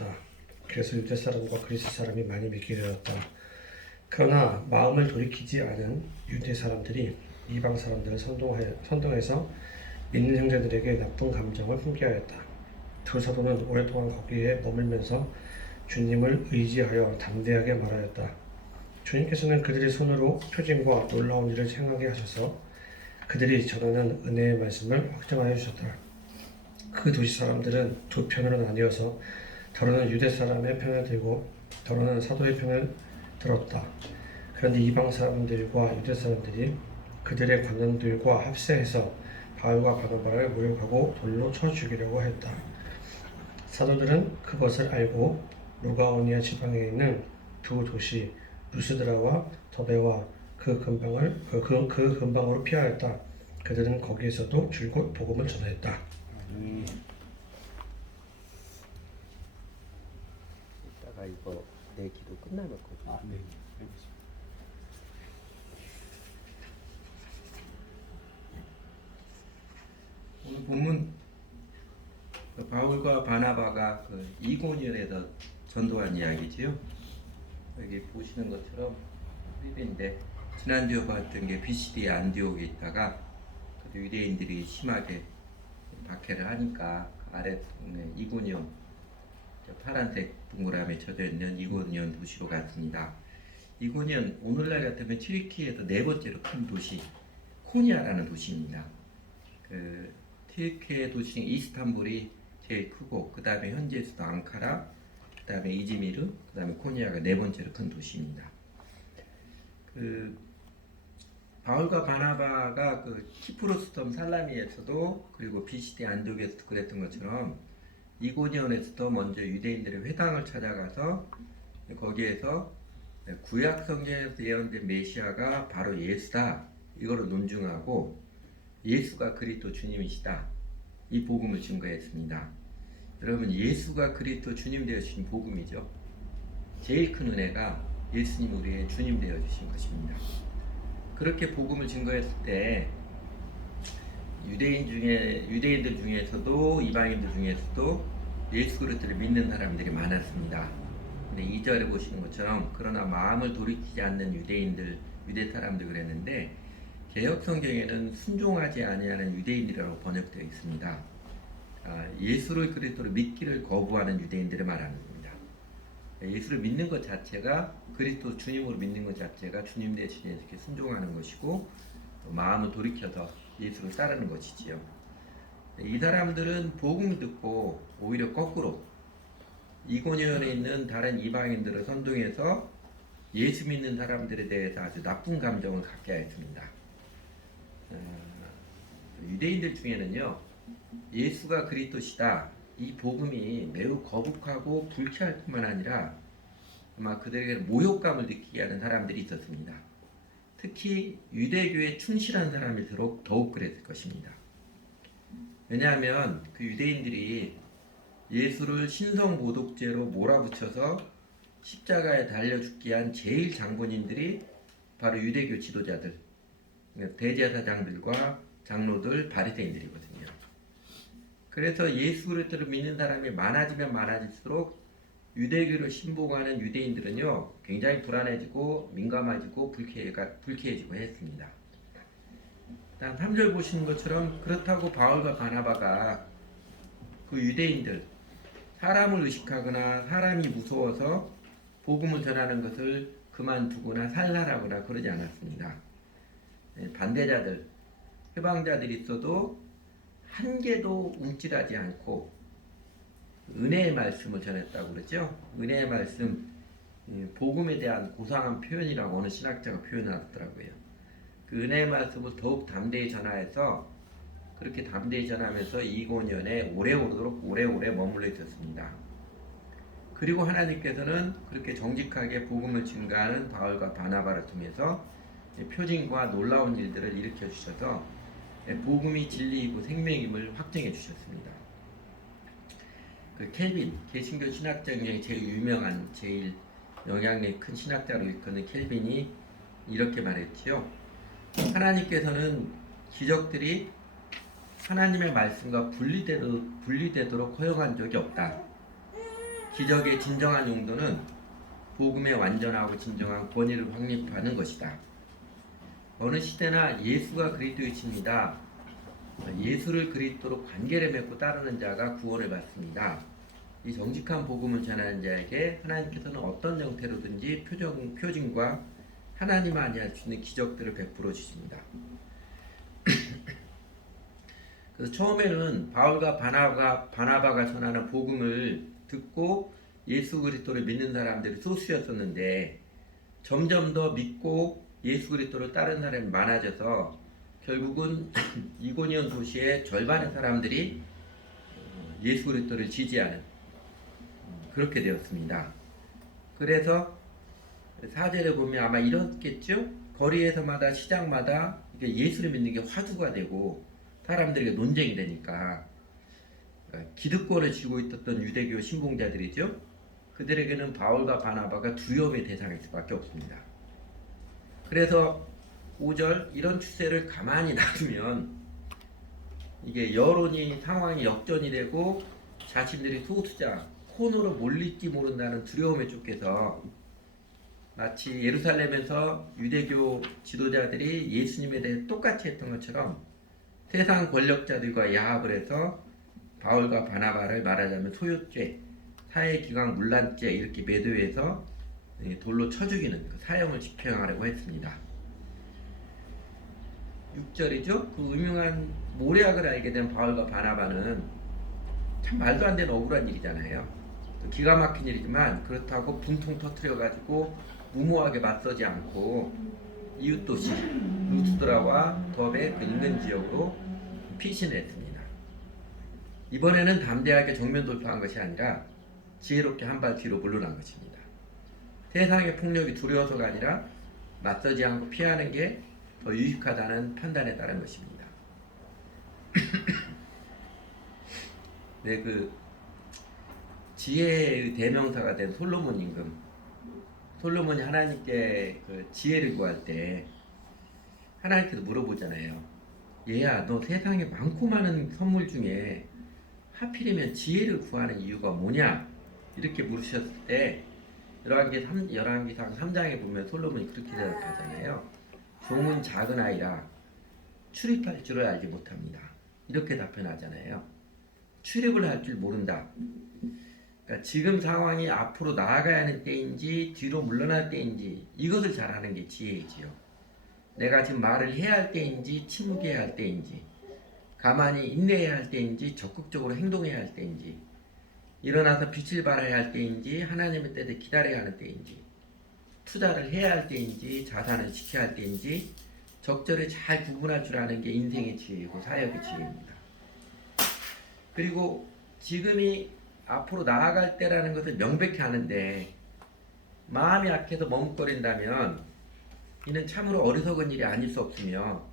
되었다. 그래서 유대 사람과 그리스 사람이 많이 믿게 되었다. 그러나 마음을 돌이키지 않은 유대 사람들이 이방 사람들을 선동해서 믿는 형제들에게 나쁜 감정을 품게하였다. 두 사도는 오랫동안 거기에 머물면서 주님을 의지하여 담대하게 말하였다. 주님께서는 그들의 손으로 표징과 놀라운 일을 행하게 하셔서 그들이 전하는 은혜의 말씀을 확증하여 주셨다. 그 도시 사람들은 두 편으로 나뉘어서 더러는 유대 사람의 편을 들고 더러는 사도의 편을 들었다. 그런데 이방 사람들과 유대 사람들이 그들의 관원들과 합세해서 바울과 바나바를 모욕하고 돌로 쳐 죽이려고 했다. 사도들은 그것을 알고 루가오니아 지방에 있는 두 도시 루스드라와 더베와 그 근방으로 피하였다. 그들은 거기에서도 줄곧 복음을 전하였다. 이따가 이거 내 기도 끝나면 거죠. 네, 알겠습니다. 오늘 본문 바울과 바나바가 그 이고니온에서 전도한 이야기지요. 여기 보시는 것처럼 필리핀인데 지난주에 봤던 게 BCD 안디옥에 있다가 유대인들이 심하게 박해를 하니까 아래 동네 이고니온, 파란색 동그라미에 쳐져 있는 이고니온 도시로 갔습니다. 이고니온 오늘날 같으면 튀르키예에서 네 번째로 큰 도시 코니아라는 도시입니다. 그 튀르키예 도시 중 이스탄불이 제일 크고 그 다음에 현재 수도 앙카라, 그 다음에 이즈미르, 그 다음에 코니아가 네 번째로 큰 도시입니다. 그 바울과 바나바가 그 키프로스 섬 살라미에서도 그리고 BCD 안디옥에서도 그랬던 것처럼 이고니온에서도 먼저 유대인들의 회당을 찾아가서 거기에서 구약 성경에서 예언된 메시아가 바로 예수다 이거를 논증하고 예수가 그리스도 주님이시다 이 복음을 증거했습니다. 여러분 예수가 그리스도 주님 되어주신 복음이죠. 제일 큰 은혜가 예수님 우리의 주님 되어주신 것입니다. 그렇게 복음을 증거했을 때 유대인들 중에서도 이방인들 중에서도 예수 그리스도를 믿는 사람들이 많았습니다. 근데 2절에 보시는 것처럼 그러나 마음을 돌이키지 않는 유대 사람들 그랬는데 개역 성경에는 순종하지 아니하는 유대인이라고 번역되어 있습니다. 예수를 그리스도를 믿기를 거부하는 유대인들을 말하는 겁니다. 예수를 믿는 것 자체가 그리스도 주님으로 믿는 것 자체가 주님 대신 이렇게 순종하는 것이고 마음을 돌이켜서 예수를 따르는 것이지요. 이 사람들은 복음 듣고 오히려 거꾸로 이고니온에 있는 다른 이방인들을 선동해서 예수 믿는 사람들에 대해서 아주 나쁜 감정을 갖게 했습니다. 유대인들 중에는요 예수가 그리스도시다 이 복음이 매우 거북하고 불쾌할 뿐만 아니라 아마 그들에게 모욕감을 느끼게 하는 사람들이 있었습니다. 특히 유대교에 충실한 사람일수록 더욱 그랬을 것입니다. 왜냐하면 그 유대인들이 예수를 신성모독죄로 몰아붙여서 십자가에 달려 죽게 한 제일 장본인들이 바로 유대교 지도자들, 대제사장들과 장로들, 바리새인들이거든요. 그래서 예수 그리스도를 믿는 사람이 많아지면 많아질수록 유대교를 신봉하는 유대인들은요 굉장히 불안해지고 민감해지고 불쾌해지고 했습니다. 다음 3절 보시는 것처럼 그렇다고 바울과 바나바가 그 유대인들 사람을 의식하거나 사람이 무서워서 복음을 전하는 것을 그만두거나 살라라거나 그러지 않았습니다. 반대자들 해방자들이 있어도 한 개도 움찔하지 않고 은혜의 말씀을 전했다고 그러죠. 은혜의 말씀, 복음에 대한 고상한 표현이라고 어느 신학자가 표현하더라고요. 그 은혜의 말씀을 더욱 담대히 전하여서 그렇게 담대히 전하면서 이고니온에 오래오래 머물러 있었습니다. 그리고 하나님께서는 그렇게 정직하게 복음을 증거하는 바울과 바나바를 통해서 표징과 놀라운 일들을 일으켜 주셔서 복음이 진리이고 생명임을 확증해 주셨습니다. 그 켈빈, 개신교 신학자 중에 제일 유명한, 제일 영향력이 큰 신학자로 일컫는 켈빈이 이렇게 말했지요. 하나님께서는 기적들이 하나님의 말씀과 분리되도록 허용한 적이 없다. 기적의 진정한 용도는 복음의 완전하고 진정한 권위를 확립하는 것이다. 어느 시대나 예수가 그리스도이십니다. 예수를 그리스도로 관계를 맺고 따르는 자가 구원을 받습니다. 이 정직한 복음을 전하는 자에게 하나님께서는 어떤 형태로든지 표징과 하나님만이 할 수 있는 기적들을 베풀어 주십니다. 그래서 처음에는 바울과 바나바가 전하는 복음을 듣고 예수 그리스도를 믿는 사람들이 소수였었는데 점점 더 믿고 예수 그리스도를 따르는 사람이 많아져서 결국은 이고니온 도시의 절반의 사람들이 예수 그리스도를 지지하는 그렇게 되었습니다. 그래서 4절에 보면 아마 이렇겠죠? 거리에서마다 시장마다 예수를 믿는 게 화두가 되고 사람들에게 논쟁이 되니까 기득권을 쥐고 있었던 유대교 신봉자들이죠. 그들에게는 바울과 바나바가 두려움의 대상일 수밖에 없습니다. 그래서 5절 이런 추세를 가만히 놔두면 이게 여론이 상황이 역전이 되고 자신들이 소수자 코너로 몰릴지 모른다는 두려움에 쫓겨서 마치 예루살렘에서 유대교 지도자들이 예수님에 대해 똑같이 했던 것처럼 세상 권력자들과 야합을 해서 바울과 바나바를 말하자면 소유죄, 사회기강 문란죄 이렇게 매도해서 돌로 쳐 죽이는 그 사형을 집행하려고 했습니다. 6절이죠. 그 음흉한 모략을 알게 된 바울과 바나바는 참 말도 안 되는 억울한 일이잖아요. 기가 막힌 일이지만 그렇다고 분통 터트려가지고 무모하게 맞서지 않고 이웃 도시 루스드라와 더베 그 인근 지역으로 피신했습니다. 이번에는 담대하게 정면 돌파한 것이 아니라 지혜롭게 한 발 뒤로 물러난 것입니다. 세상의 폭력이 두려워서가 아니라 맞서지 않고 피하는 게 더 유익하다는 판단에 따른 것입니다. 네, 그 지혜의 대명사가 된 솔로몬 임금. 솔로몬이 하나님께 그 지혜를 구할 때 하나님께서 물어보잖아요. 얘야, 너 세상에 많고 많은 선물 중에 하필이면 지혜를 구하는 이유가 뭐냐? 이렇게 물으셨을 때 열왕기상 3장에 보면 솔로몬이 그렇게 대답하잖아요. 종은 작은 아이라 출입할 줄을 알지 못합니다. 이렇게 답변하잖아요. 출입을 할 줄 모른다. 그러니까 지금 상황이 앞으로 나아가야 하는 때인지 뒤로 물러날 때인지 이것을 잘하는 게 지혜이지요. 내가 지금 말을 해야 할 때인지 침묵해야 할 때인지 가만히 인내해야 할 때인지 적극적으로 행동해야 할 때인지 일어나서 빛을 발해야 할 때인지 하나님의 때를 기다려야 하는 때인지 투자를 해야 할 때인지 자산을 지켜야 할 때인지 적절히 잘 구분할 줄 아는 게 인생의 지혜이고 사역의 지혜입니다. 그리고 지금이 앞으로 나아갈 때라는 것을 명백히 아는데 마음이 약해서 머뭇거린다면 이는 참으로 어리석은 일이 아닐 수 없으며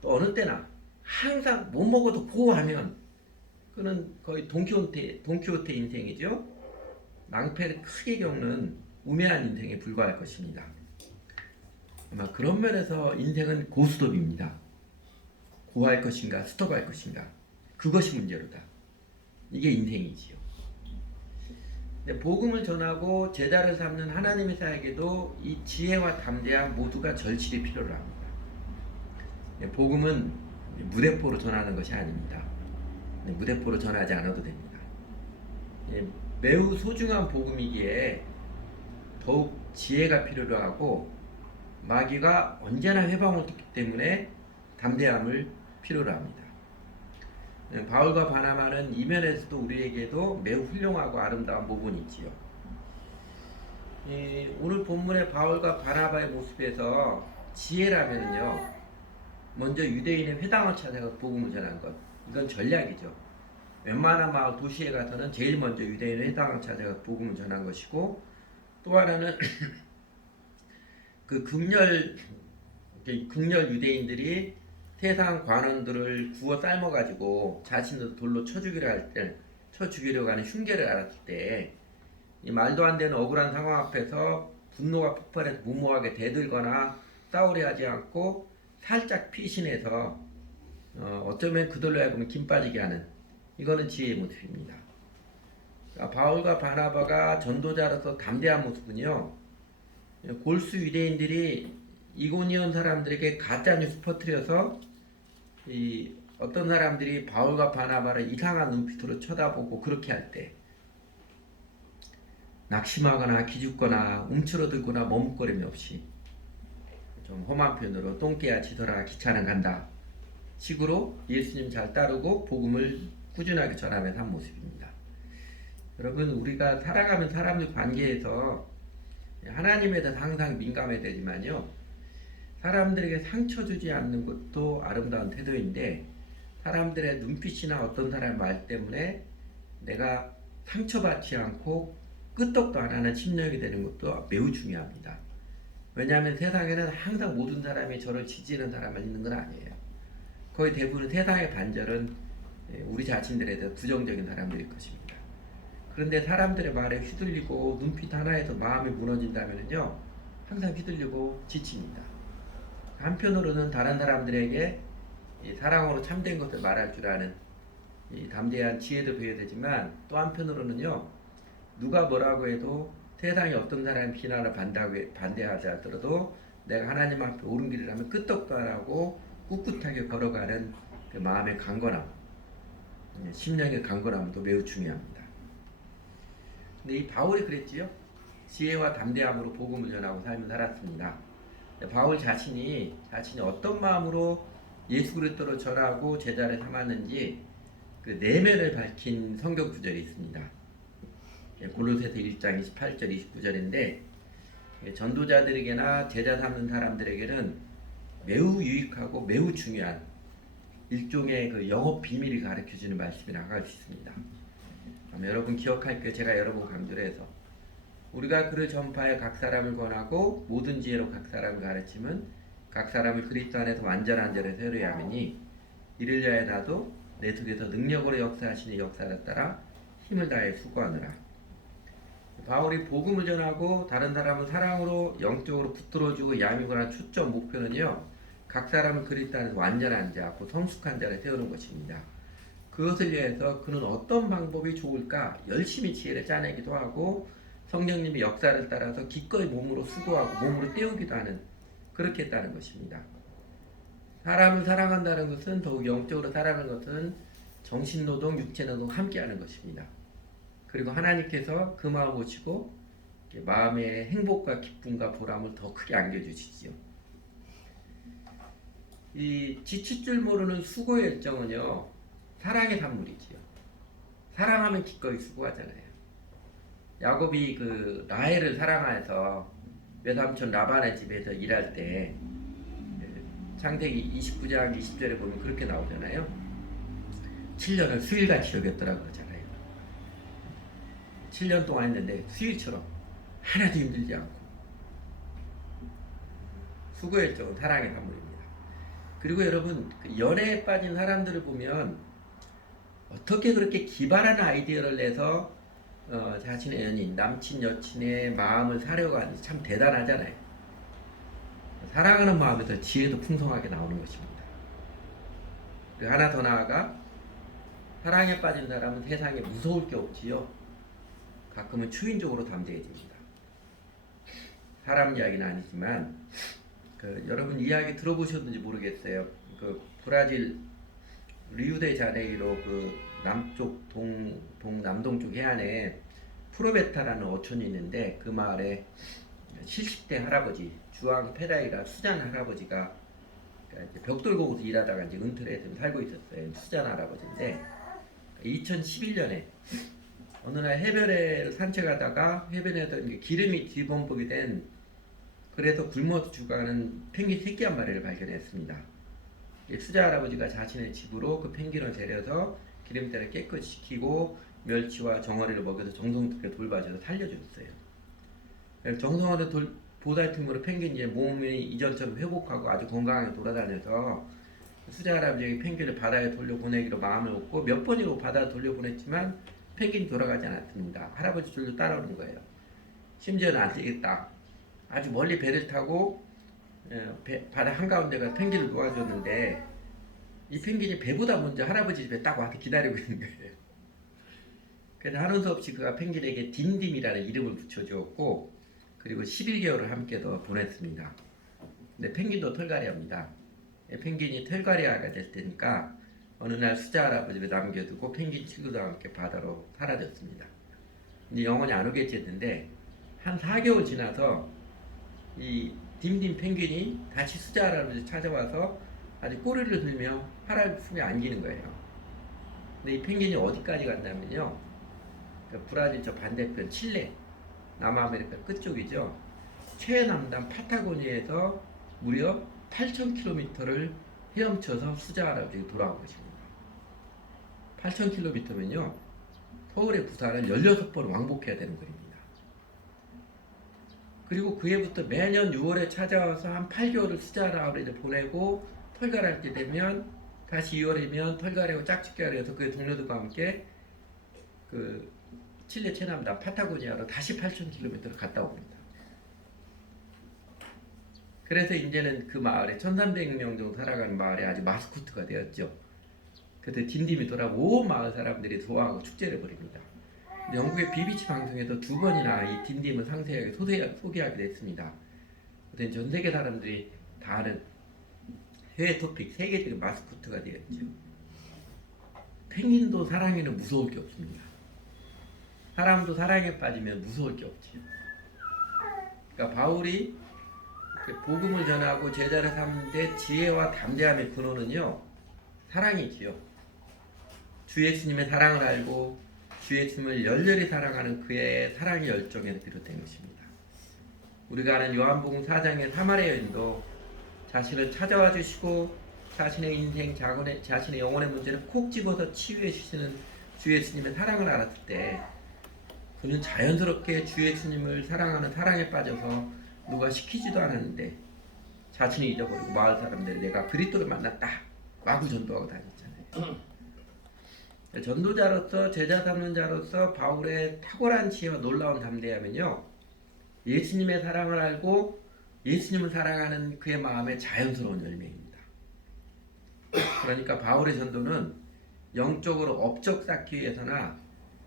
또 어느 때나 항상 못 먹어도 고하면 그는 거의 돈키호테 인생이죠. 낭패를 크게 겪는 우매한 인생에 불과할 것입니다. 아마 그런 면에서 인생은 고스톱입니다. 고할 것인가 스톱할 것인가 그것이 문제로다. 이게 인생이지요. 복음을 전하고 제자를 삼는 하나님의 사역에도 이 지혜와 담대함 모두가 절실히 필요로 합니다. 복음은 무대포로 전하는 것이 아닙니다. 무대포로 전하지 않아도 됩니다. 매우 소중한 복음이기에 더욱 지혜가 필요로 하고 마귀가 언제나 회방을 듣기 때문에 담대함을 필요로 합니다. 바울과 바나바는 이면에서도 우리에게도 매우 훌륭하고 아름다운 부분이 있지요. 오늘 본문의 바울과 바나바의 모습에서 지혜라면요, 먼저 유대인의 회당을 찾아가 복음을 전한 것, 이건 전략이죠. 웬만한 마을 도시에 가서는 제일 먼저 유대인의 회당을 찾아가 복음을 전한 것이고, 또 하나는 그 극렬 유대인들이 세상 관원들을 구워 삶아가지고 자신도 돌로 쳐 죽이려고 하는 흉계를 알았을 때, 이 말도 안 되는 억울한 상황 앞에서 분노가 폭발해서 무모하게 대들거나 싸우려 하지 않고 살짝 피신해서 어쩌면 그들로 하여금 김 빠지게 하는, 이거는 지혜의 모습입니다. 바울과 바나바가 전도자로서 담대한 모습은요, 골수 유대인들이 이고니온 사람들에게 가짜 뉴스 퍼뜨려서 이 어떤 사람들이 바울과 바나바를 이상한 눈빛으로 쳐다보고 그렇게 할 때 낙심하거나 기죽거나 움츠러들거나 머뭇거림이 없이 좀 험한 표현으로 똥개야 지더라 기차는 간다 식으로 예수님 잘 따르고 복음을 꾸준하게 전하면서 한 모습입니다. 여러분, 우리가 살아가는 사람들 관계에서 하나님에 대해서 항상 민감해야 되지만요, 사람들에게 상처 주지 않는 것도 아름다운 태도인데, 사람들의 눈빛이나 어떤 사람의 말 때문에 내가 상처받지 않고 끄떡도 안 하는 심령이 되는 것도 매우 중요합니다. 왜냐하면 세상에는 항상 모든 사람이 저를 지지하는 사람만 있는 건 아니에요. 거의 대부분 세상의 반절은 우리 자신들에 대해 부정적인 사람들일 것입니다. 그런데 사람들의 말에 휘둘리고 눈빛 하나에도 마음이 무너진다면요, 항상 휘둘리고 지칩니다. 한편으로는 다른 사람들에게 사랑으로 참된 것을 말할 줄 아는 담대한 지혜도 배워야 되지만, 또 한편으로는요, 누가 뭐라고 해도 세상에 어떤 사람이 비난을 반대하지 않더라도 내가 하나님 앞에 옳은 길이라면 끄떡도 안 하고 꿋꿋하게 걸어가는 그 마음의 강건함, 심령의 강건함도 매우 중요합니다. 근데 이 바울이 그랬지요. 지혜와 담대함으로 복음을 전하고 삶을 살았습니다. 바울 자신이 어떤 마음으로 예수 그리스도를 전하고 제자를 삼았는지 그 내면을 밝힌 성경 구절이 있습니다. 골로새서 1장 28절 29절인데, 전도자들에게나 제자 삼는 사람들에게는 매우 유익하고 매우 중요한 일종의 그 영업 비밀을 가르쳐주는 말씀이라고 할 수 있습니다. 여러분 기억할 게, 제가 여러 번 강조를 해서 우리가 그를 전파해 각 사람을 권하고 모든 지혜로 각 사람을 가르치면 각 사람을 그리스도 안에서 완전한 자를 세우려 하매니 이를 위하여 나도 내 속에서 능력으로 역사하시는 역사를 따라 힘을 다해 수고하느라. 바울이 복음을 전하고 다른 사람을 사랑으로 영적으로 붙들어주고 양육하는 초점 목표는요, 각 사람을 그리스도 안에서 완전한 자, 곧 성숙한 자를 세우는 것입니다. 그것을 위해서 그는 어떤 방법이 좋을까 열심히 지혜를 짜내기도 하고 성령님의 역사를 따라서 기꺼이 몸으로 수고하고 몸으로 때우기도 하는, 그렇게 했다는 것입니다. 사람을 사랑한다는 것은, 더욱 영적으로 살아가는 것은 정신노동, 육체노동 함께하는 것입니다. 그리고 하나님께서 그 마음 보시고 마음의 행복과 기쁨과 보람을 더 크게 안겨주시지요. 이 지칠 줄 모르는 수고의 열정은요, 사랑의 산물이지요. 사랑하면 기꺼이 수고하잖아요. 야곱이 그 라헬을 사랑해서 외삼촌 라반의 집에서 일할 때 창세기 29장 20절에 보면 그렇게 나오잖아요. 7년을 수일같이 여겼더라고 그러잖아요. 7년 동안 했는데 수일처럼 하나도 힘들지 않고. 수고의 열정은 사랑의 산물입니다. 그리고 여러분, 연애에 빠진 사람들을 보면 어떻게 그렇게 기발한 아이디어를 내서 자신의 연인, 남친, 여친의 마음을 사려고 하는지 참 대단하잖아요. 사랑하는 마음에서 지혜도 풍성하게 나오는 것입니다. 그리고 하나 더 나아가, 사랑에 빠진 사람은 세상에 무서울 게 없지요. 가끔은 초인적으로 담대해집니다. 사람 이야기는 아니지만 여러분 이야기 들어보셨는지 모르겠어요. 그 브라질 리우데자네이로 그 남쪽 남동쪽 해안에 프로베타라는 어촌이 있는데, 그 마을에 70대 할아버지 주앙 페라이라 수잔 할아버지가 벽돌공으로 일하다가 이제 은퇴를 해서 살고 있었어요. 수잔 할아버지인데 2011년에 어느 날 해변에 산책하다가 해변에서 기름이 뒤범벅이 된, 그래서 굶어 죽어가는 펭귄 새끼 한 마리를 발견했습니다. 수자 할아버지가 자신의 집으로 그 펭귄을 데려서 기름때를 깨끗이 식히고 멸치와 정어리를 먹여서 정성스럽게 돌봐줘서 살려줬어요. 정성어리 보살핌으로 펭귄이 몸이 이전처럼 회복하고 아주 건강하게 돌아다녀서 수자 할아버지에게 펭귄을 바다에 돌려보내기로 마음을 먹고 몇 번이고 바다에 돌려보냈지만 펭귄이 돌아가지 않았습니다. 할아버지 줄로 따라오는 거예요. 심지어는 안 되겠다, 아주 멀리 배를 타고 바다 한가운데가 펭귄을 놓아줬는데, 이 펭귄이 배보다 먼저 할아버지 집에 딱 와서 기다리고 있는 거예요. 그래서 하는 수 없이 그가 펭귄에게 딘딘이라는 이름을 붙여주었고 그리고 11개월을 함께 더 보냈습니다. 근데 펭귄도 털갈이합니다. 펭귄이 털갈이아가 될 때니까 어느 날 수자 할아버지를 남겨두고 펭귄 친구들과 함께 바다로 사라졌습니다. 이제 영원히 안 오겠지 했는데 한 4개월 지나서 이 딘딘 펭귄이 다시 수자 할아버지 찾아와서 아주 꼬리를 들며 할아버지 품에 안기는 거예요. 근데 이 펭귄이 어디까지 갔냐면요. 그 브라질 저 반대편 칠레, 남아메리카 끝쪽이죠. 최남단 파타고니아에서 무려 8,000km를 헤엄쳐서 수자 할아버지가 돌아온 것입니다. 8,000km면요. 서울의 부산을 16번 왕복해야 되는 거리입니다. 그리고 그 해부터 매년 6월에 찾아와서 한 8개월을 수자 할아버지를 보내고 털갈할 때 되면 다시 2월이면 털갈이하고 짝짓기하려 해서 그의 동료들과 함께 그 칠레 최남단 파타고니아로 다시 8,000km를 갔다 옵니다. 그래서 이제는 그 마을에 1,300명 정도 살아가는 마을에 아주 마스코트가 되었죠. 그때 딘딘이 돌아오고 온 마을 사람들이 좋아하고 축제를 벌입니다. 영국의 BBC 방송에서 2번이나 이 딘딘을 상세하게 소개하게 됐습니다. 그때 전 세계 사람들이 다 아는 해외 토픽 세계적인 마스코트가 되었죠. 펭귄도 사랑에는 무서울 게 없습니다. 사람도 사랑에 빠지면 무서울 게 없지. 그러니까 바울이 복음을 전하고 제자를 삼는데 지혜와 담대함의 근원은요 사랑이지요. 주 예수님의 사랑을 알고 주 예수님을 열렬히 사랑하는 그의 사랑의 열정에서 비롯된 것입니다. 우리가 아는 요한복음 4장의 사마리아 여인도 자신을 찾아와 주시고 자신의 인생, 자신의 영혼의 문제를 콕 집어서 치유해 주시는 주 예수님의 사랑을 알았을 때 그는 자연스럽게 주 예수님을 사랑하는 사랑에 빠져서 누가 시키지도 않았는데 자신이 잊어버리고 마을 사람들이 내가 그리스도를 만났다 마구 전도하고 다녔잖아요. 전도자로서 제자 삼는 자로서 바울의 탁월한 지혜와 놀라운 담대함은요 예수님의 사랑을 알고 예수님을 사랑하는 그의 마음의 자연스러운 열매입니다. 그러니까 바울의 전도는 영적으로 업적 쌓기 위해서나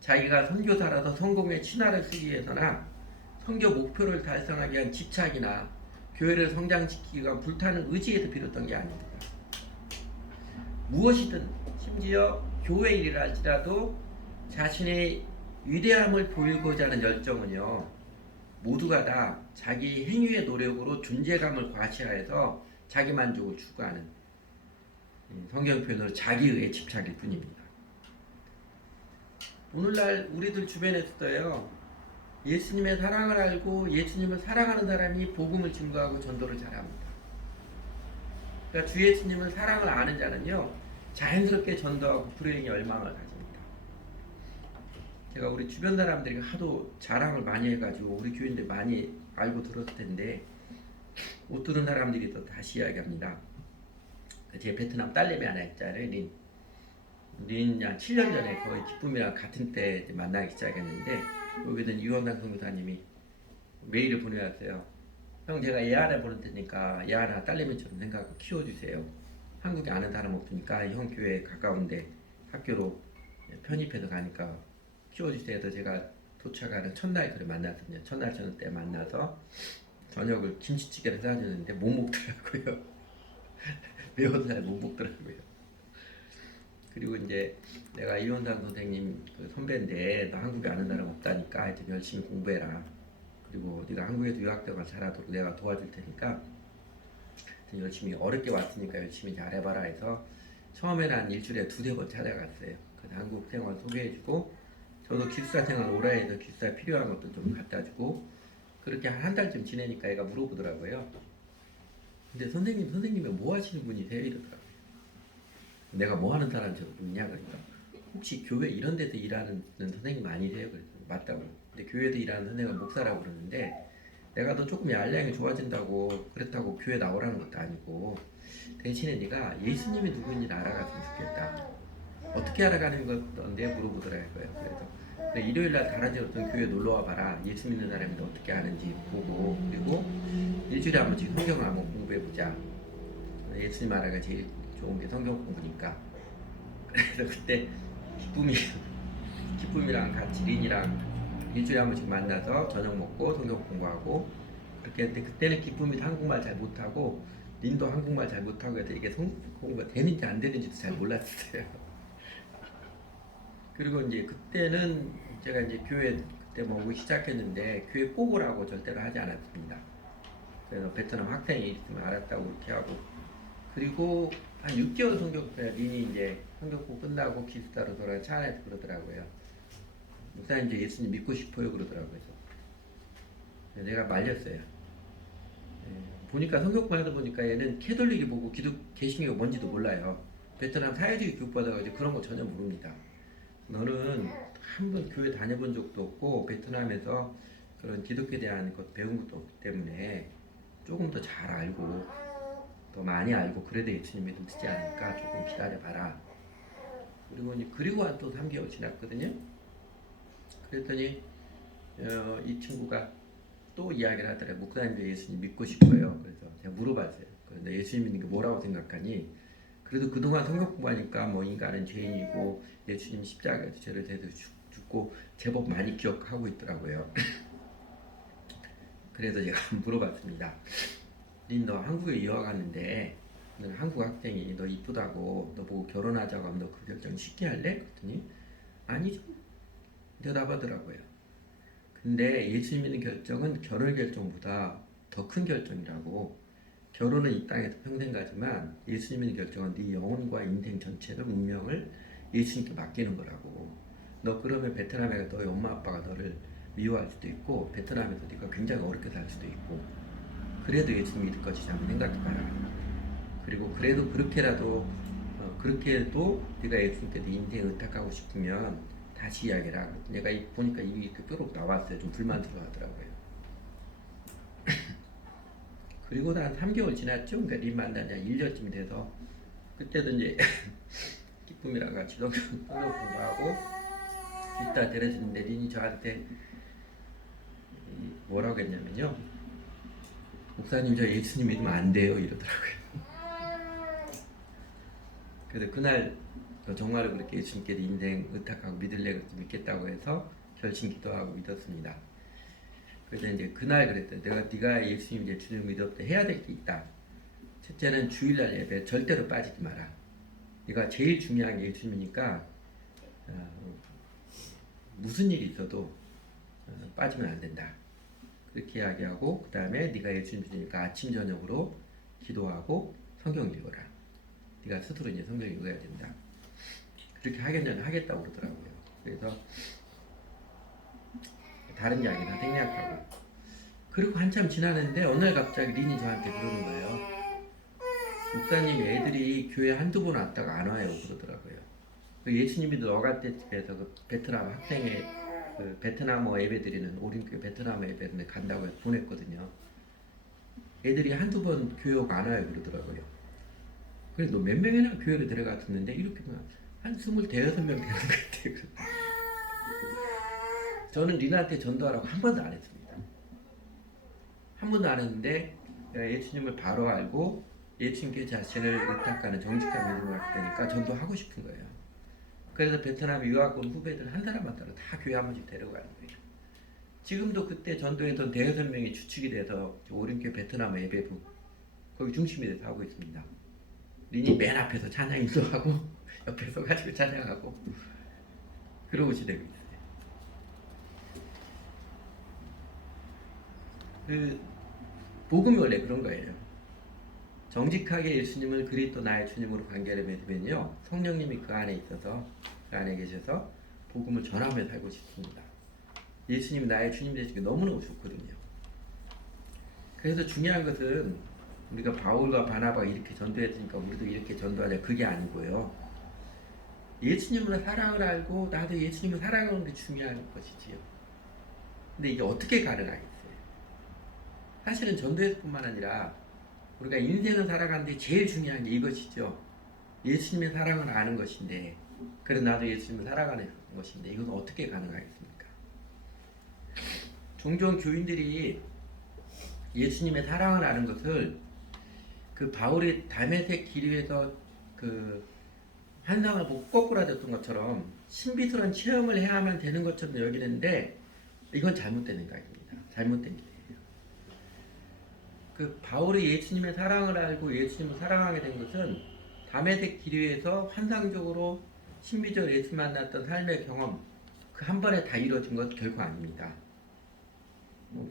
자기가 선교사라서 성공의 신화를 쓰기 위해서나 선교 목표를 달성하기 위한 집착이나 교회를 성장시키기 위한 불타는 의지에서 비롯된 게 아닙니다. 무엇이든 심지어 교회 일이라 할지라도 자신의 위대함을 보이고자 하는 열정은요 모두가 다 자기 행위의 노력으로 존재감을 과시하여서 자기 만족을 추구하는 성경 표현으로 자기의 집착일 뿐입니다. 오늘날 우리들 주변에서도요 예수님의 사랑을 알고 예수님을 사랑하는 사람이 복음을 증거하고 전도를 잘합니다. 그러니까 주 예수님을 사랑을 아는 자는요 자연스럽게 전도하고 불행의 열망을 가집니다. 제가 우리 주변 사람들이 하도 자랑을 많이 해가지고 우리 교인들 많이 알고 들었을 텐데 못 들은 사람들이 또 다시 이야기합니다. 제 베트남 딸내미 하나 있잖아요. 린 한 7년 전에 거의 기쁨이랑 같은 때 만나기 시작했는데 여기든 유원당 선교사님이 메일을 보내왔어요. 형 제가 얘 하나 보낼 테니까 얘 하나 딸내미처럼 생각하고 키워주세요. 한국에 아는 사람 없으니까 형 교회 가까운데 학교로 편입해서 가니까 키워주세요 해서 제가 도착하는 첫날 그래 만났거든요. 첫날 저녁 때 만나서 저녁을 김치찌개를 싸주는데 못 먹더라고요. 매워서 잘 못 먹더라고요. 그리고 이제 내가 이원상 선생님 그 선배인데 너 한국에 아는 사람 없다니까 하여튼 열심히 공부해라. 그리고 네가 한국에서 유학생활 잘하도록 내가 도와줄 테니까 열심히 어렵게 왔으니까 열심히 잘해봐라 해서 처음에는 한 일주일에 2-3번 찾아갔어요. 그래서 한국 생활 소개해주고 저도 기숙사 생활 오래 해서 기숙사에 필요한 것도 좀 갖다주고 그렇게 한 달쯤 지내니까 얘가 물어보더라고요. 근데 선생님이 뭐 하시는 분이세요? 이러더라고요. 내가 뭐 하는 사람처럼 묻냐 그러니까 혹시 교회 이런 데서 일하는 선생님 아니세요? 그랬더니 맞다고. 근데 교회에서 일하는 선생님은 목사라고 그러는데 내가 너 조금 알량이 좋아진다고 그렇다고 교회 나오라는 것도 아니고 대신에 네가 예수님이 누구인지 알아갔으면 좋겠다. 어떻게 알아가는 건데 물어보더라고요. 그래서 일요일날 다라지 어떤 교회 놀러와 봐라. 예수 믿는 사람인데 어떻게 아는지 보고 그리고 일주일에 한 번씩 성경을 한번 공부해보자. 예수님 알아가 제일 좋은 게 성경 공부니까. 그래서 그때 기쁨이 기쁨이랑 같이 린이랑 일주일에 한 번씩 만나서 저녁 먹고 성경 공부하고 그렇게 했는데 그때는 기쁨이도 한국말 잘 못하고 린도 한국말 잘 못하고 해서 이게 성경 공부가 되는지 안 되는지도 잘 몰랐어요. 그리고 이제 그때는 제가 이제 교회 그때 뭐 오기 시작했는데 교회 꼭 오라고 절대로 하지 않았습니다. 그래서 베트남 학생이 있으면 알았다고 이렇게 하고 그리고 한 6개월 성경 때 린이 이제 성경고 끝나고 기숙사로 돌아가 차 안에서 그러더라고요. 목사님 이제 예수님 믿고 싶어요 그러더라고요. 그래서 내가 말렸어요. 보니까 성경고 하다 보니까 얘는 캐톨릭이 보고 기독 개신교가 뭔지도 몰라요. 베트남 사회주의 교육 받아가지고 그런 거 전혀 모릅니다. 너는 한 번 교회 다녀본 적도 없고 베트남에서 그런 기독교에 대한 것 배운 것도 없기 때문에 조금 더 잘 알고 더 많이 알고 그래도 예수님이 믿지 않으니까 조금 기다려봐라. 그리고 한 또 3개월 지났거든요. 그랬더니 이 친구가 또 이야기를 하더래요. 목사님도 예수님 믿고 싶어요. 그래서 제가 물어봤어요. 그런데 예수님 믿는 게 뭐라고 생각하니? 그래도 그동안 성경 공부하니까 뭐 인간은 죄인이고 예수님 십자가에서 죄를 대서 죽고 제법 많이 기억하고 있더라고요. 그래서 제가 물어봤습니다. 린 너 한국에 유학 갔는데 너는 한국 학생이 너 이쁘다고 너 보고 결혼하자고 하면 너 그 결정 쉽게 할래? 그랬더니 아니죠. 대답하더라고요. 근데 예수님 믿는 결정은 결혼 결정보다 더 큰 결정이라고. 결혼은 이 땅에서 평생 가지만 예수님 믿는 결정은 네 영혼과 인생 전체를 운명을 예수님께 맡기는 거라고. 너 그러면 베트남에 너희 엄마 아빠가 너를 미워할 수도 있고 베트남에서 네가 굉장히 어렵게 살 수도 있고 그래도 예수님 믿을 것이지 한번 생각해봐라. 그리고 그래도 그렇게라도 그렇게 해도 네가 예수님께 네 인생 의탁하고 싶으면 다시 이야기해라. 내가 보니까 입이 이렇게 뾰록 나왔어요. 좀 불만스러워 하더라고요. 그리고 한 3개월 지났죠. 그러니까 린 만난 지 1년쯤 돼서 그때도 이제 기쁨이랑 같이 성경 공부하고 기타 데려주는데 린이 저한테 뭐라고 했냐면요. 목사님 저 예수님 믿으면 안 돼요 이러더라고요. 그래서 그날 정말로 그렇게 예수님께 인생 의탁하고 믿을래 그래서 믿겠다고 해서 결심 기도하고 믿었습니다. 그래서 이제 그날 그랬더니 네가 예수님 이제 주님 믿을 때 해야 될 게 있다. 첫째는 주일날 예배 절대로 빠지지 마라. 네가 제일 중요한 게 예수님이니까 무슨 일이 있어도 빠지면 안 된다. 그렇게 이야기하고 그 다음에 네가 예수님 믿으니까 아침 저녁으로 기도하고 성경 읽어라. 네가 스스로 이제 성경 읽어야 된다. 그렇게 하겠다고 그러더라고요. 그래서 다른 이야기 다 생략하고 그리고 한참 지나는데 어느 날 갑자기 린이 저한테 그러는 거예요. 목사님 애들이 교회 한두 번 왔다가 안 와요 그러더라고요. 예수님이 어갈 때에서 그 베트남 학생의 그 베트남어 예배 드리는 오림교회 베트남어 예배를 간다고 해서 보냈거든요. 애들이 한두 번 교회 안 와요 그러더라고요. 그래서 너 몇 명이나 교회를 들어갔었는데 이렇게 한 25명 되는 것 같아요. 저는 린한테 전도하라고 한 번도 안 했습니다. 한 번도 안 했는데 예수님을 바로 알고 예수님께 자신을 의탁하는 정직한 믿음을 갖게 되니까 전도하고 싶은 거예요. 그래서 베트남 유학 온 후배들 한 사람 한 사람 다 교회 한 번씩 데려가는 거예요. 지금도 그때 전도했던 대여섯 명이 주축이 돼서 오림교회 베트남 예배부 거기 중심이 돼서 하고 있습니다. 린이 맨 앞에서 찬양 인도하고 옆에 서가지고 찬양하고 그러고 지내고 있어요. 그 복음이 원래 그런 거예요. 정직하게 예수님을 그리스도 나의 주님으로 관계를 맺으면요 성령님이 그 안에 있어서 그 안에 계셔서 복음을 전하며 살고 싶습니다. 예수님이 나의 주님 되시는 게 너무너무 좋거든요. 그래서 중요한 것은 우리가 바울과 바나바가 이렇게 전도했으니까 우리도 이렇게 전도하자 그게 아니고요. 예수님을 사랑을 알고 나도 예수님을 사랑하는 게 중요한 것이지요. 근데 이게 어떻게 가능하겠어요? 사실은 전도에서뿐만 아니라 우리가 인생을 살아가는데 제일 중요한 게 이것이죠. 예수님의 사랑을 아는 것인데 그래서 나도 예수님을 살아가는 것인데 이건 어떻게 가능하겠습니까? 종종 교인들이 예수님의 사랑을 아는 것을 그 바울이 다메섹 길 위에서 그 환상을 보고 꼬꾸라졌던 것처럼 신비스러운 체험을 해야만 되는 것처럼 여기는데 이건 잘못된 생각입니다. 잘못된 길이에요. 그 바울이 예수님의 사랑을 알고 예수님을 사랑하게 된 것은 다메섹 길 위에서 환상적으로 신비적 예수 만났던 삶의 경험 그 한 번에 다 이루어진 것 결코 아닙니다.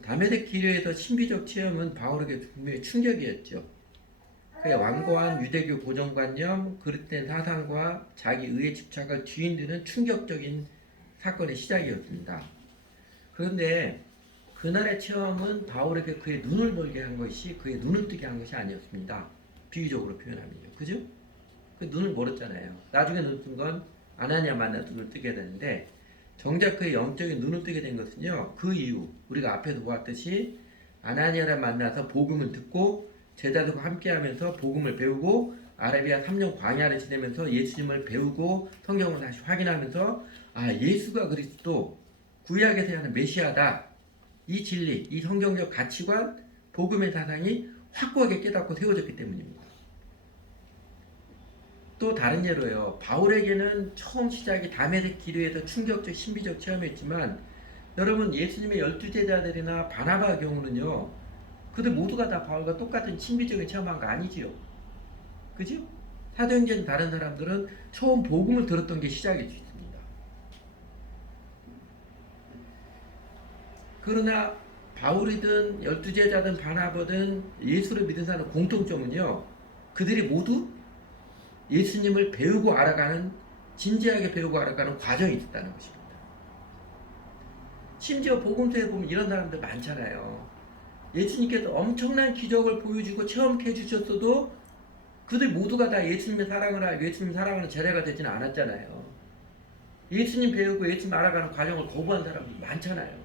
다메섹 길 위에서 신비적 체험은 바울에게 분명히 충격이었죠. 그의 완고한 유대교 고정관념, 그릇된 사상과 자기 의에 집착을 뒤흔드는 충격적인 사건의 시작이었습니다. 그런데 그날의 체험은 바울에게 그의 눈을 멀게 한 것이 그의 눈을 뜨게 한 것이 아니었습니다. 비유적으로 표현하면요. 그죠? 그 눈을 멀었잖아요. 나중에 눈 뜬 건 아나니아 만나서 눈을 뜨게 되는데 정작 그의 영적인 눈을 뜨게 된 것은요. 그 이후 우리가 앞에도 보았듯이 아나니아를 만나서 복음을 듣고 제자들과 함께하면서 복음을 배우고 아라비아 3년 광야를 지내면서 예수님을 배우고 성경을 다시 확인하면서 아 예수가 그리스도 구약에서 하는 메시아다. 이 진리, 이 성경적 가치관, 복음의 사상이 확고하게 깨닫고 세워졌기 때문입니다. 또 다른 예로요. 바울에게는 처음 시작이 다메섹 길 위에서 충격적 신비적 체험이었지만 여러분 예수님의 12제자들이나 바나바의 경우는요. 그들 모두가 다 바울과 똑같은 신비적인 체험한 거 아니지요. 그죠? 사도행전 다른 사람들은 처음 복음을 들었던 게 시작일 수 있습니다. 그러나 바울이든 12제자든 바나바든 예수를 믿은 사람의 공통점은요. 그들이 모두 예수님을 배우고 알아가는 진지하게 배우고 알아가는 과정이 있었다는 것입니다. 심지어 복음서에 보면 이런 사람들 많잖아요. 예수님께서 엄청난 기적을 보여주고 체험케 해주셨어도 그들 모두가 다 예수님의 사랑을 알고 예수님 사랑하는 제자가 되지는 않았잖아요. 예수님 배우고 예수님 알아가는 과정을 거부한 사람들 많잖아요.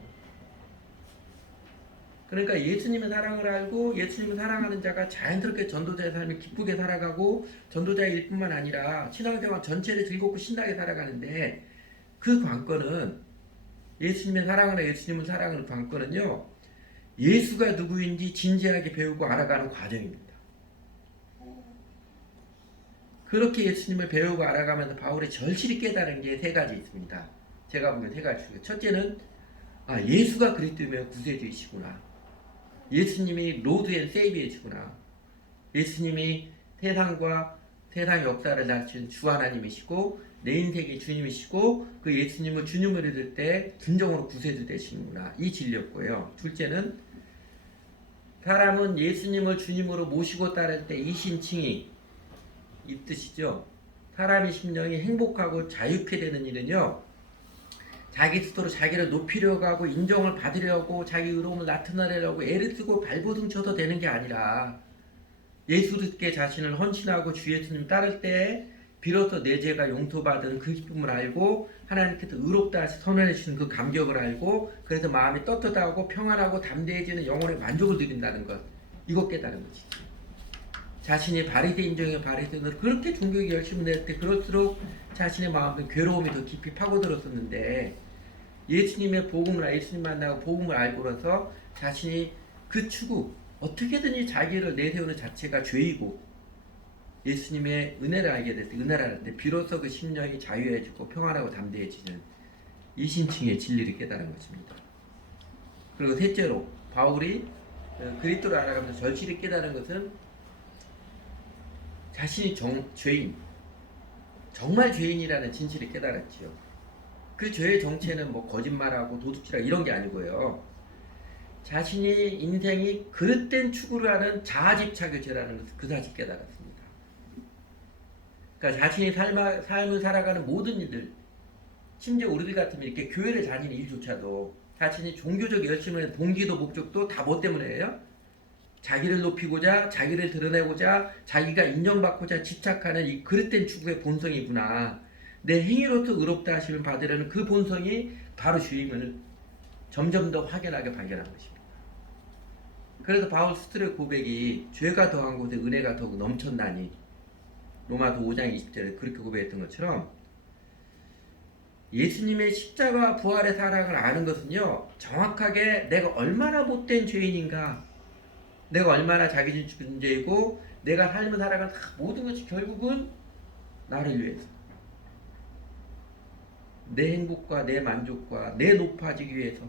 그러니까 예수님의 사랑을 알고 예수님을 사랑하는 자가 자연스럽게 전도자의 삶을 기쁘게 살아가고 전도자의 일뿐만 아니라 신앙생활 전체를 즐겁고 신나게 살아가는데 그 관건은 예수님의 사랑을 예수님을 사랑하는 관건은요. 예수가 누구인지 진지하게 배우고 알아가는 과정입니다. 그렇게 예수님을 배우고 알아가면서 바울이 절실히 깨달은 게 세 가지 있습니다. 제가 보면 세 가지. 첫째는 예수가 그리스도면 구세주이시구나. 예수님이 로드 앤 세이비이시구나. 예수님이 세상과 세상 역사를 다스리는 주 하나님이시고 내 인생의 주님이시고 그 예수님을 주님으로 믿을 때 진정으로 구세주 되시는구나. 이 진리였고요. 둘째는 사람은 예수님을 주님으로 모시고 따를 때 이신칭이 이 뜻이죠. 사람의 심령이 행복하고 자유케 되는 일은요. 자기 스스로 자기를 높이려고 하고 인정을 받으려고 자기 의로움을 나타내려고 애를 쓰고 발버둥 쳐서 되는 게 아니라 예수께 자신을 헌신하고 주 예수님 따를 때 비로소 내 죄가 용서받은 그 기쁨을 알고 하나님께서 의롭다 하시 선언해 주시는 그 감격을 알고 그래서 마음이 떳떳하고 평안하고 담대해지는 영혼의 만족을 드린다는 것. 이것 깨달은 거지. 자신이 바리새인 중에 바리새인으로 그렇게 종교에 열심히 낼 때 그럴수록 자신의 마음에 괴로움이 더 깊이 파고들었었는데 예수님의 복음을 예수님 만나고 복음을 알고라서 자신이 그 추구 어떻게든지 자기를 내세우는 자체가 죄이고 예수님의 은혜를 알게 됐을 때 은혜를 알았는데 비로소 그 심령이 자유해지고 평안하고 담대해지는 이신칭의 진리를 깨달은 것입니다. 그리고 셋째로 바울이 그리스도를 알아가면서 절실히 깨달은 것은 자신이 죄인 정말 죄인이라는 진실을 깨달았지요. 그 죄의 정체는 뭐 거짓말하고 도둑질하고 이런 게 아니고요. 자신이 인생이 그릇된 추구를 하는 자아집착의 죄라는 것을 그 사실 깨달았습니다. 그러니까 자신이 삶을 살아가는 모든 일들, 심지어 우리들 같으면 이렇게 교회를 다니는 일조차도 자신이 종교적 열심을 동기도 목적도 다 뭐 때문에요? 자기를 높이고자, 자기를 드러내고자, 자기가 인정받고자 집착하는 이 그릇된 추구의 본성이구나. 내 행위로서 의롭다 하심을 받으려는 그 본성이 바로 주임을 점점 더 확연하게 발견한 것입니다. 그래서 바울 스스로의 고백이 죄가 더한 곳에 은혜가 더욱 넘쳤나니 로마서 5장 20절에 그렇게 고백했던 것처럼 예수님의 십자가 부활의 사랑을 아는 것은요 정확하게 내가 얼마나 못된 죄인인가 내가 얼마나 자기중심주의고 내가 삶을 살아가는 모든 것이 결국은 나를 위해서 내 행복과 내 만족과 내 높아지기 위해서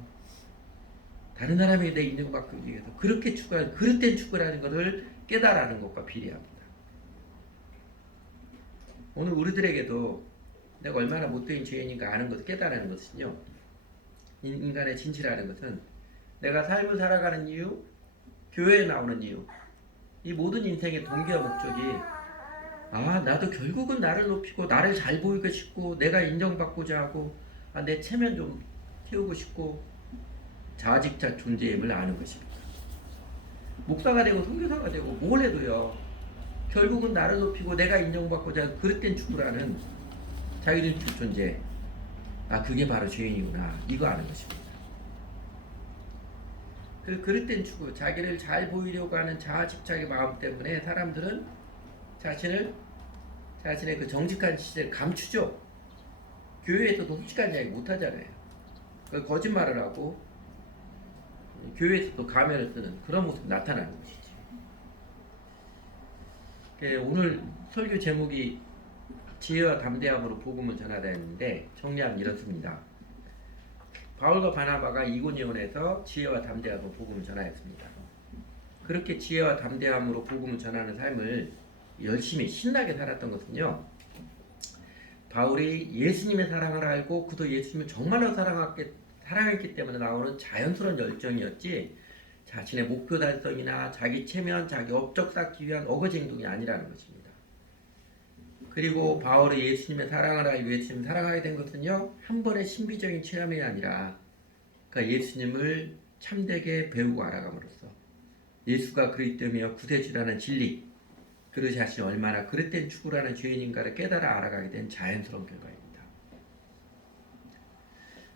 다른 사람에게 내 인정받기 위해서 그렇게 추구하는 그릇된 추구라는 것을 깨달아는 것과 비례합니다. 오늘 우리들에게도 내가 얼마나 못된 죄인인가 아는 것을 깨달아는 것은요, 인간의 진실이라는 것은 내가 삶을 살아가는 이유, 교회에 나오는 이유, 이 모든 인생의 동기와 목적이 나도 결국은 나를 높이고 나를 잘 보이고 싶고 내가 인정받고자 하고 내 체면 좀 태우고 싶고 자직자 존재임을 아는 것입니다. 목사가 되고 선교사가 되고 뭘 해도요, 결국은 나를 높이고 내가 인정받고자 하는 그릇된 추구라는 자기중심 존재, 그게 바로 죄인이구나, 이거 아는 것입니다. 그 그릇된 추구, 자기를 잘 보이려고 하는 자아집착의 마음 때문에 사람들은 자신의 그 정직한 시대를 감추죠. 교회에서도 솔직한 이야기 못하잖아요. 거짓말을 하고 교회에서도 가면을 쓰는 그런 모습이 나타나는 것이지. 오늘 설교 제목이 지혜와 담대함으로 복음을 전하다 했는데 정리하면 이렇습니다. 바울과 바나바가 이고니온에서 지혜와 담대함으로 복음을 전하였습니다. 그렇게 지혜와 담대함으로 복음을 전하는 삶을 열심히 신나게 살았던 것은요, 바울이 예수님의 사랑을 알고 그도 예수님을 정말로 사랑했기 때문에 나오는 자연스러운 열정이었지 자신의 목표 달성이나 자기 체면, 자기 업적 쌓기 위한 어거지 행동이 아니라는 것입니다. 그리고 바울이 예수님의 사랑을 알고 예수님을 사랑하게 된 것은요, 한 번의 신비적인 체험이 아니라 그러니까 예수님을 참되게 배우고 알아감으로써 예수가 그리스도이며 구세주라는 진리, 그를 자신이 얼마나 그릇된 추구라는 죄인인가를 깨달아 알아가게 된 자연스러운 결과입니다.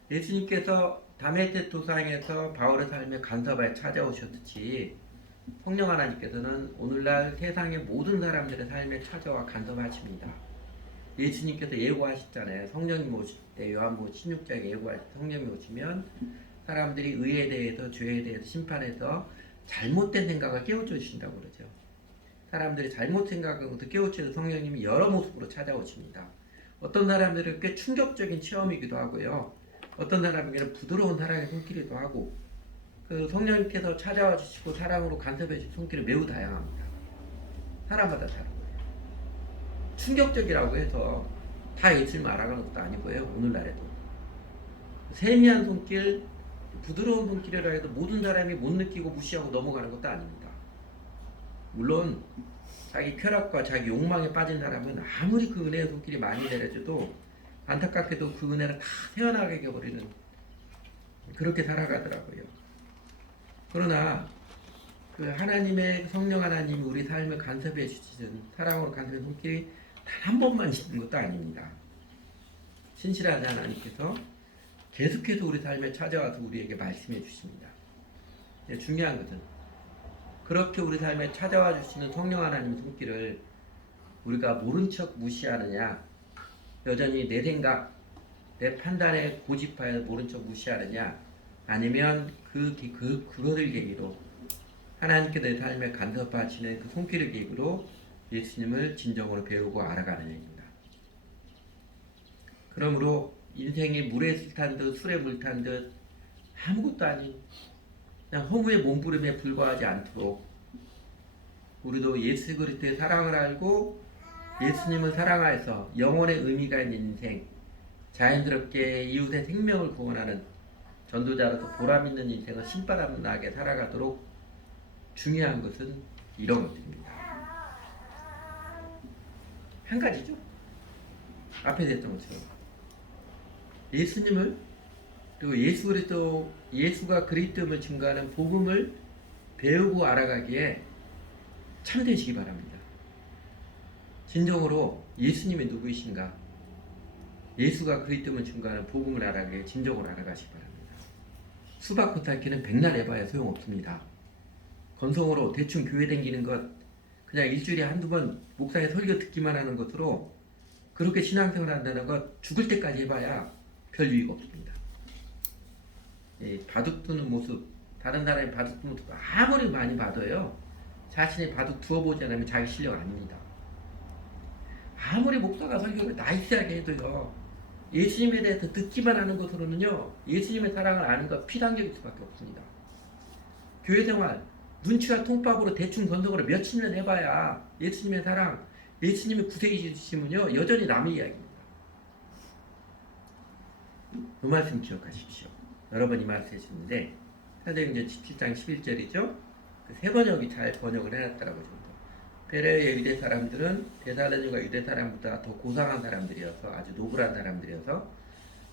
예수님께서 다메섹 도상에서 바울의 삶에 간섭하여 찾아오셨듯이 성령 하나님께서는 오늘날 세상의 모든 사람들의 삶에 찾아와 간섭하십니다. 예수님께서 예고하셨잖아요. 성령님 오실 때 요한복음 16장에 예고하실 때 성령이 오시면 사람들이 의에 대해서 죄에 대해서 심판해서 잘못된 생각을 깨우쳐 주신다고 그러죠. 사람들이 잘못 생각하고 깨우쳐서 성령님이 여러 모습으로 찾아오십니다. 어떤 사람들은 꽤 충격적인 체험이기도 하고요. 어떤 사람에게는 부드러운 사랑의 손길이기도 하고, 그 성령님께서 찾아와 주시고 사랑으로 간섭해 주신 손길은 매우 다양합니다. 사람마다 다르고요. 충격적이라고 해서 다 예수님을 알아가는 것도 아니고요. 오늘날에도 세미한 손길, 부드러운 손길이라 해도 모든 사람이 못 느끼고 무시하고 넘어가는 것도 아닙니다. 물론 자기 쾌락과 자기 욕망에 빠진 사람은 아무리 그 은혜의 손길이 많이 내려져도 안타깝게도 그 은혜를 다 세워나가게 버리는, 그렇게 살아가더라고요. 그러나 그 하나님의 성령 하나님이 우리 삶을 간섭해 주시는 사랑으로 간섭해 손길이 단 한 번만 있는 것도 아닙니다. 신실한 하나님께서 계속해서 우리 삶에 찾아와서 우리에게 말씀해 주십니다. 중요한 것은 그렇게 우리 삶에 찾아와 주시는 성령 하나님의 손길을 우리가 모른 척 무시하느냐, 여전히 내 생각, 내 판단에 고집하여 모른 척 무시하느냐, 아니면 그거를 계기로 하나님께 내 삶에 간섭하시는 그 손길을 계기로 예수님을 진정으로 배우고 알아가느냐입니다. 그러므로 인생이 물에 술 탄 듯 술에 물 탄 듯 아무것도 아닌 그냥 허무의 몸부림에 불과하지 않도록 우리도 예수 그리스도의 사랑을 알고 예수님을 사랑하여서 영혼의 의미가 있는 인생, 자연스럽게 이웃의 생명을 구원하는 전도자로서 보람있는 인생을 신바람 나게 살아가도록 중요한 것은 이런 것입니다. 한 가지죠. 앞에 됐던 것처럼 예수님을, 그리고 예수가 그리스도임을 증거하는 복음을 배우고 알아가기에 참되시기 바랍니다. 진정으로 예수님이 누구이신가, 예수가 그리스도임을 증거하는 복음을 알아가기에 진정으로 알아가시기 바랍니다. 수박 겉핥기는 백날 해봐야 소용없습니다. 건성으로 대충 교회 다니는 것, 그냥 일주일에 한두 번 목사의 설교 듣기만 하는 것으로 그렇게 신앙생활 한다는 것 죽을 때까지 해봐야 별 유의가 없습니다. 바둑 두는 모습, 다른 사람이 바둑 두는 모습 아무리 많이 봐도요, 자신이 바둑 두어보지 않으면 자기 실력 아닙니다. 아무리 목사가 설교를 나이스하게 해도요, 예수님에 대해서 듣기만 하는 것으로는요, 예수님의 사랑을 아는 것 피상적일 수밖에 없습니다. 교회 생활, 눈치와 통밥으로 대충 건성으로 며칠 년 해봐야 예수님의 사랑, 예수님의 구세해 주심은요, 여전히 남의 이야기입니다. 그 말씀 기억하십시오. 여러 번 이 말씀 해주는데, 사도행전 17장 11절이죠. 그 세 번역이 잘 번역을 해놨더라고요. 베레의 유대 사람들은 데살로니가 유대 사람보다 더 고상한 사람들이어서 아주 노블한 사람들이어서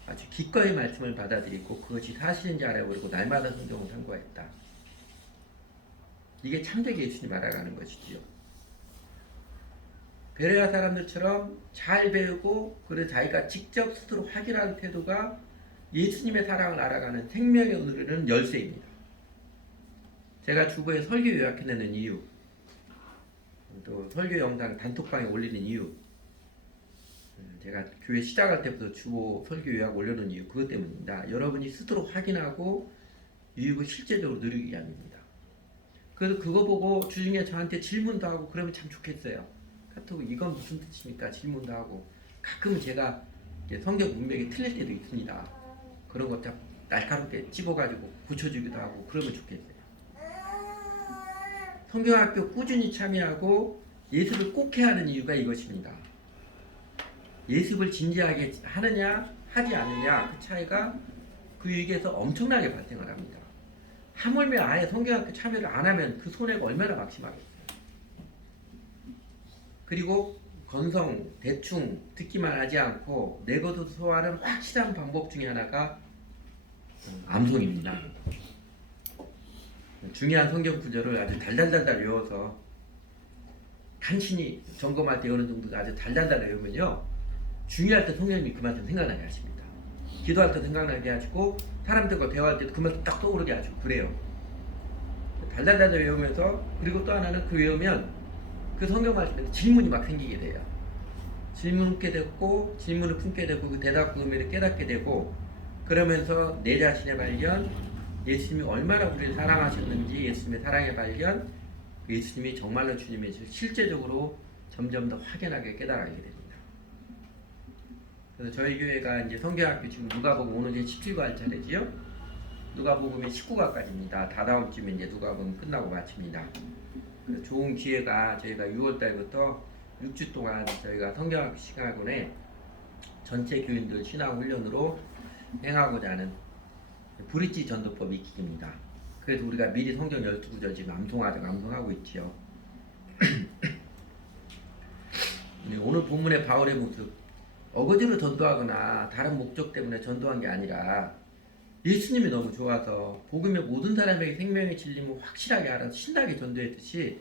아주 기꺼이 말씀을 받아들이고 그것이 사실인지 알아버리고 날마다 성경을 상고했다. 이게 참되게 예수님 알아가는 것이지요. 베레아 사람들처럼 잘 배우고 그리고 자기가 직접 스스로 확인하는 태도가 예수님의 사랑을 알아가는 생명의 누리는 열쇠입니다. 제가 주보에 설교 요약해내는 이유, 또 설교 영상 단톡방에 올리는 이유, 제가 교회 시작할 때부터 주보 설교 요약 올려놓은 이유 그것 때문입니다. 여러분이 스스로 확인하고 유익을 실제적으로 누리기 위함입니다. 그래서 그거 보고 주중에 저한테 질문도 하고 그러면 참 좋겠어요. 카톡 이건 무슨 뜻입니까? 질문도 하고 가끔은 제가 성경 문맥이 틀릴 때도 있습니다. 그런 것 좀 날카롭게 찝어가지고 붙여주기도 하고 그러면 좋겠어요. 성경학교 꾸준히 참여하고 예습을 꼭 해야 하는 이유가 이것입니다. 예습을 진지하게 하느냐 하지 않느냐 그 차이가 그 유익에서 엄청나게 발생을 합니다. 하물며 아예 성경학교 참여를 안 하면 그 손해가 얼마나 막심하겠어요. 그리고 건성, 대충 듣기만 하지 않고 내 것을 소화하는 확실한 방법 중에 하나가 암송입니다. 중요한 성경 구절을 아주 달달달달 외워서 간신히 점검할 때 어느 정도 아주 달달달 외우면요, 중요할 때 성령님이 그만큼 생각나게 하십니다. 기도할 때 생각나게 하시고 사람들과 대화할 때도 그만큼 딱 떠오르게 하시고 그래요. 달달달달 외우면서, 그리고 또 하나는 그 외우면 그 성경 말씀에 질문이 막 생기게 돼요. 질문을 품게 되고 질문을 품게 되고 그 대답 의미를 깨닫게 되고, 그러면서 내 자신의 발견, 예수님이 얼마나 우리를 사랑하셨는지 예수님의 사랑의 발견, 예수님이 정말로 주님의 실제적으로 점점 더 확연하게 깨달아가게 됩니다. 그래서 저희 교회가 이제 성경학교 지금 누가복음 오늘 이제 17과 할 차례지요. 누가복음이 19과까지입니다. 다다음 주면 이제 누가복음 끝나고 마칩니다. 그래서 좋은 기회가 저희가 6월 달부터 6주 동안 저희가 성경학교 시간학원에 전체 교인들 신앙 훈련으로 행하고자 하는 브릿지 전도법 익히기입니다. 그래서 우리가 미리 성경 12구절 지금 암송하고 있지요. 오늘 본문의 바울의 모습, 어거지로 전도하거나 다른 목적 때문에 전도한 게 아니라 예수님이 너무 좋아서 복음의 모든 사람에게 생명의 진림을 확실하게 알아서 신나게 전도했듯이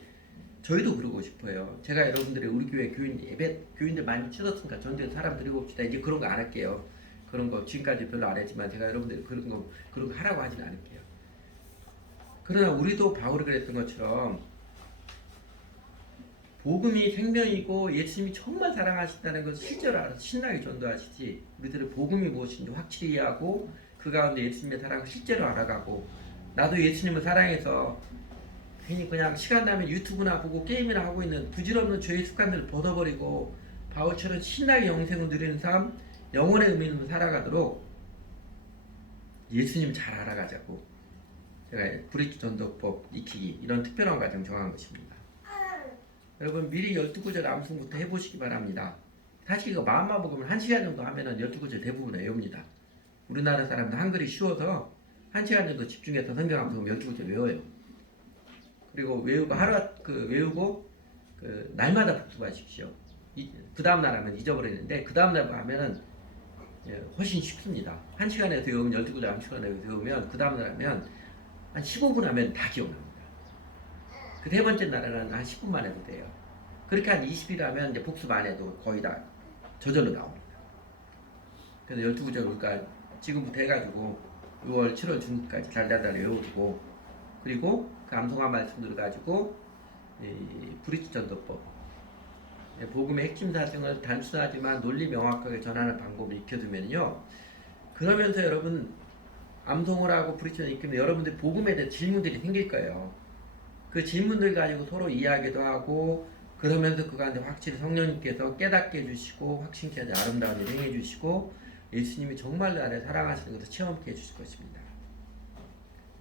저희도 그러고 싶어요. 제가 여러분들의 우리 교회 교인들 많이 치렀으니까 전도해서 사람 데리고 옵시다. 이제 그런 거 안 할게요. 그런 거 지금까지 별로 안 했지만 제가 여러분들 그런 거 하라고 하진 않을게요. 그러나 우리도 바울이 그랬던 것처럼 복음이 생명이고 예수님이 정말 사랑하신다는 것을 실제로 알아서 신나게 전도하시지, 우리들은 복음이 무엇인지 확실히 이해하고 그 가운데 예수님의 사랑을 실제로 알아가고, 나도 예수님을 사랑해서 괜히 그냥 시간 나면 유튜브나 보고 게임이나 하고 있는 부질없는 죄의 습관들을 벗어버리고 바울처럼 신나게 영생을 누리는 삶, 영혼의 의미 있는 살아가도록 예수님 잘 알아가자고 제가 브릿지 전도법 익히기 이런 특별한 과정 정한 것입니다. 여러분 미리 12구절 암송부터 해보시기 바랍니다. 사실 이거 마음만 먹으면 1시간 정도 하면은 12구절 대부분 외웁니다. 우리나라 사람들 한글이 쉬워서 1시간 정도 집중해서 성경 암송 12구절 외워요. 그리고 외우고 날마다 복습하십시오. 그 다음날 하면 잊어버리는데 그 다음날 하면은 훨씬 쉽습니다. 1시간에서 외우면 12구절 1시간에 외우면 그 다음날 하면 한 15분 하면 다 기억납니다. 그 세 번째 날에는 한 10분만 해도 돼요. 그렇게 한 20일 하면 이제 복습 안 해도 거의 다 저절로 나옵니다. 그래서 12구절 우리가 지금부터 해가지고 6월, 7월 중까지 달달달 외우고, 그리고 그 암송한 말씀들을 가지고 브릿지 전도법, 복음의 핵심 사정을 단순하지만 논리 명확하게 전하는 방법을 익혀두면요, 그러면서 여러분 암송을 하고 브릿지를 익히면 여러분들 복음에 대한 질문들이 생길 거예요. 그 질문들 가지고 서로 이야기도 하고, 그러면서 그 가운데 확실히 성령님께서 깨닫게 해주시고 확신케 하지 아름다운 일 행해 주시고, 예수님이 정말 나를 사랑하시는 것을 체험케 해주실 것입니다.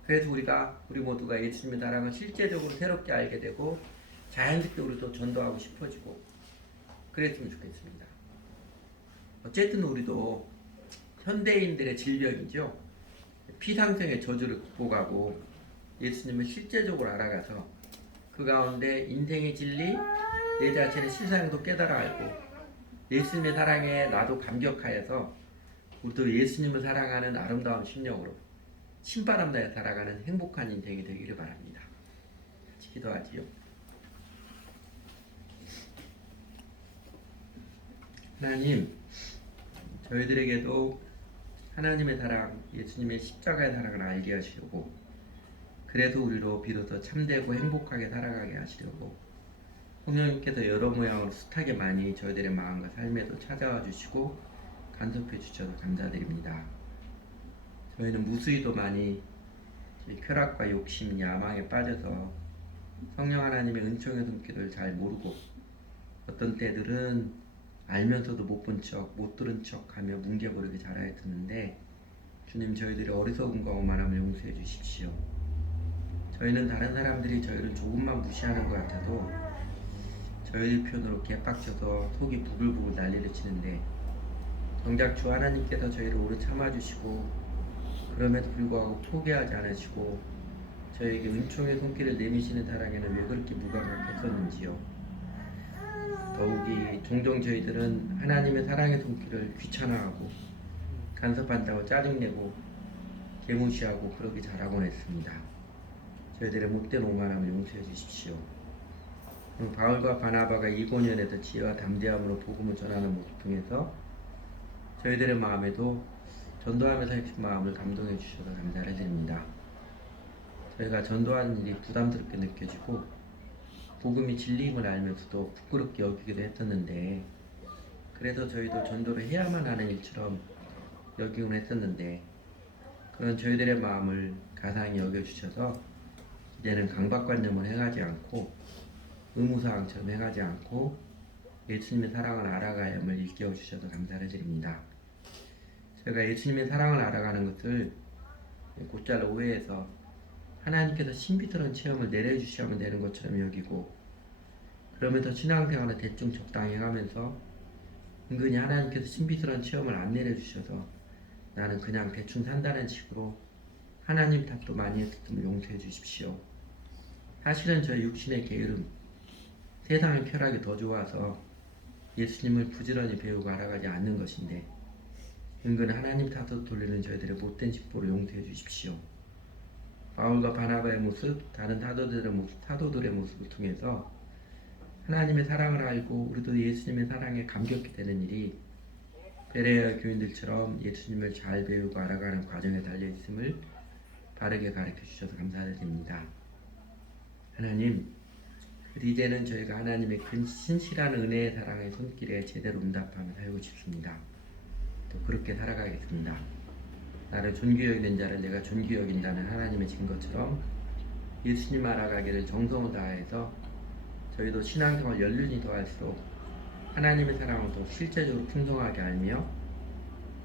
그래서 우리 모두가 예수님의 사랑을 실제적으로 새롭게 알게 되고 자연스럽게 우리도 전도하고 싶어지고 그랬으면 좋겠습니다. 어쨌든 우리도 현대인들의 질병이죠. 피상생의 저주를 극복하고 예수님을 실제적으로 알아가서 그 가운데 인생의 진리, 내 자신의 실상도 깨달아 알고 예수님의 사랑에 나도 감격하여서 우리도 예수님을 사랑하는 아름다운 심령으로 신바람나에 살아가는 행복한 인생이 되기를 바랍니다. 같이 기도하지요. 하나님, 저희들에게도 하나님의 사랑, 예수님의 십자가의 사랑을 알게 하시려고 그래서 우리로 비로소 참되고 행복하게 살아가게 하시려고 성령님께서 여러 모양으로 숱하게 많이 저희들의 마음과 삶에도 찾아와 주시고 간섭해 주셔서 감사드립니다. 저희는 무수히도 많이 쾌락과 욕심, 야망에 빠져서 성령 하나님의 은총의 손길을 잘 모르고 어떤 때들은 알면서도 못 본 척, 못 들은 척하며 뭉개버리게 자라했었는데 주님 저희들의 어리석음과 오만함을 용서해 주십시오. 저희는 다른 사람들이 저희를 조금만 무시하는 것 같아도 저희들 편으로 개빡쳐서 속이 부글부글 난리를 치는데 정작 주 하나님께서 저희를 오래 참아주시고 그럼에도 불구하고 포기하지 않으시고 저희에게 은총의 손길을 내미시는 사랑에는 왜 그렇게 무감각했었는지요. 더욱이 종종 저희들은 하나님의 사랑의 손길을 귀찮아하고 간섭한다고 짜증내고 개무시하고 그러기 잘하곤 했습니다. 저희들의 못된 오만함을 용서해 주십시오. 바울과 바나바가 이고니온에서 지혜와 담대함으로 복음을 전하는 모습 통해서 저희들의 마음에도 전도하면서 해주신 마음을 감동해 주셔서 감사를 드립니다. 저희가 전도하는 일이 부담스럽게 느껴지고 복음이 진리임을 알면서도 부끄럽게 여기기도 했었는데 그래서 저희도 전도를 해야만 하는 일처럼 여기곤 했었는데 그런 저희들의 마음을 가상히 여겨주셔서 이제는 강박관념을 행하지 않고 의무사항처럼 행하지 않고 예수님의 사랑을 알아가야 함을 일깨워 주셔서 감사를 드립니다. 저희가 예수님의 사랑을 알아가는 것을 곧잘 오해해서 하나님께서 신비스러운 체험을 내려주셔야만 되는 것처럼 여기고 그러면서 신앙생활을 대충 적당히 하면서 은근히 하나님께서 신비스러운 체험을 안 내려주셔서 나는 그냥 대충 산다는 식으로 하나님 탓도 많이 했음을 용서해 주십시오. 사실은 저희 육신의 게으름, 세상의 쾌락이 더 좋아서 예수님을 부지런히 배우고 알아가지 않는 것인데 은근 하나님 탓으로 돌리는 저희들의 못된 직보를 용서해 주십시오. 바울과 바나바의 모습, 다른 사도들의 모습을 통해서 하나님의 사랑을 알고 우리도 예수님의 사랑에 감격이 되는 일이 베레아 교인들처럼 예수님을 잘 배우고 알아가는 과정에 달려있음을 바르게 가르쳐 주셔서 감사드립니다. 하나님, 이제는 저희가 하나님의 신실한 은혜의 사랑의 손길에 제대로 응답하며 살고 싶습니다. 또 그렇게 살아가겠습니다. 나를 존귀 여기는 자를 내가 존귀 여긴다는 하나님의 증거처럼 예수님 알아가기를 정성을 다해서 저희도 신앙생활 연륜이 더할수록 하나님의 사랑을 더 실제적으로 풍성하게 알며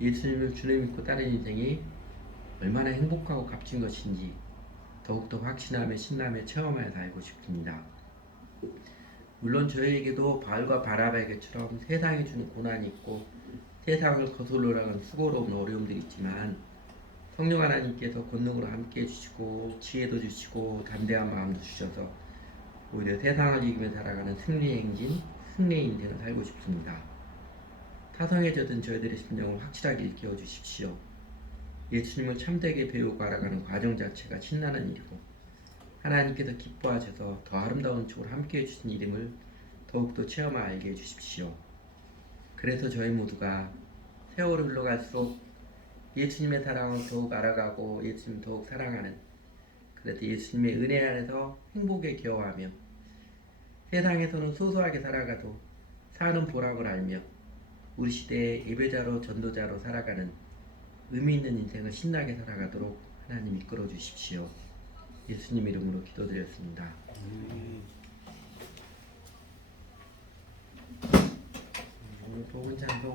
예수님을 주님 믿고 따르는 인생이 얼마나 행복하고 값진 것인지 더욱더 확신하며 신나며 체험하여 살고 싶습니다. 물론 저희에게도 바울과 바나바에게처럼 세상이 주는 고난이 있고 세상을 거슬러 나가는 수고로운 어려움들이 있지만 성령 하나님께서 권능으로 함께 해주시고 지혜도 주시고 담대한 마음도 주셔서 오히려 세상을 이기며 살아가는 승리의 행진, 승리의 인생을 살고 싶습니다. 타성에 젖은 저희들의 심령을 확실하게 일깨워 주십시오. 예수님을 참되게 배우고 알아가는 과정 자체가 신나는 일이고 하나님께서 기뻐하셔서 더 아름다운 쪽으로 함께 해주신 이름을 더욱더 체험하여 알게 해주십시오. 그래서 저희 모두가 세월이 흘러갈수록 예수님의 사랑을 더욱 알아가고 예수님을 더욱 사랑하는 그래서 예수님의 은혜 안에서 행복에 기여하며 세상에서는 소소하게 살아가도 사는 보람을 알며 우리 시대의 예배자로 전도자로 살아가는 의미 있는 인생을 신나게 살아가도록 하나님 이끌어 주십시오. 예수님 이름으로 기도드렸습니다. 오늘 복은 찬송